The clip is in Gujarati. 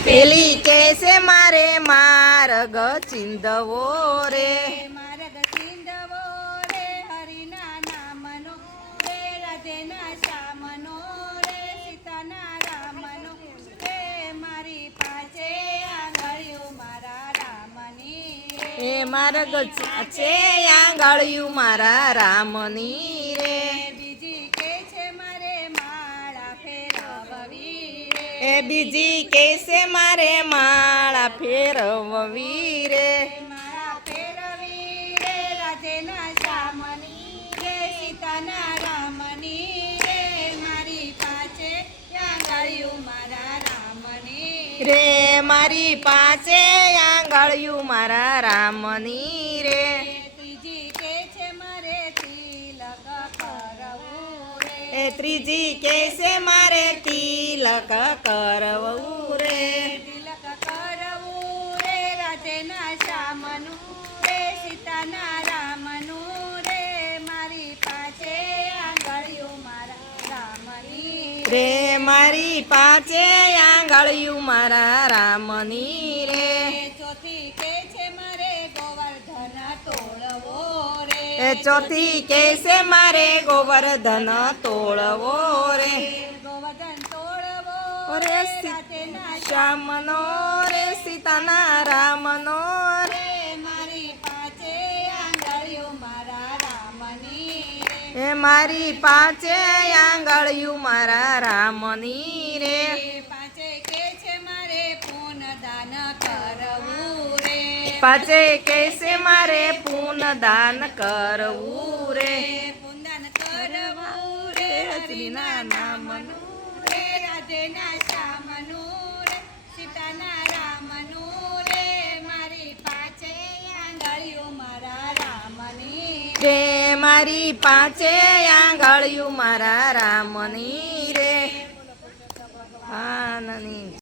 પેલી કેસે મારે માર્ગ ચિંધવો રે, માર્ગ ચિંધવો રે, હરિના નામનો રે, રાધેના શ્યામનો રે, સીતાના રામનો રે, મારી પાસે આંગળીયું મારા રામની રે. એ માર્ગ છે આંગળિયું મારા રામની રે. બીજી કે છે મારે માળા ફેરવવી રે, એ બીજી કેસે મારે માળા ફેરવવી રે, માળા ફેરવી રે, રાધેના શ્યામની રે, સીતાના રામની રે, મારી પાસે આંગળીયું મારા રામની રે મારી પાસે આંગળિયું મારા રામની રે. ત્રીજી કે છે મારે તિલક કરવું રે, એ ત્રીજી કેસે મારે તિલક કરવું રે, તિલક કરવું રે, રાધેના શ્યામનું રે, સીતાના રામનું રે, મારી પાસે આંગળીયું મારા રામની રે મારી પાસે આંગળિયું મારા રામની રે. ચોથી કે છે મારે ગોવર્ધન તોળવો રે, એ ચોથી કેસે મારે ગોવર્ધન તોળવો રે, ગોવર્ધન તોળવો રે રે, રાધેના શ્યામનો રે, સીતાના રામનો રે. રે, મારી પાસે આંગળીયું મારા રામની રે, એ મારી પાસે આંગળિયું મારા રામની રે. પાંચે કે છે મારે પૂન દાન કરવું રે, પાસે કેસે મારે પૂન દાન કરવું રે, પૂનદાન કરવું રે, હરિના નામનું રે, રાધેના શ્યામનું રે, સીતાના રામનું રે, મારી પાસે આંગળીયું મારા રામની રે મારી પાસે આંગળિયું મારા રામની રે. હા નાની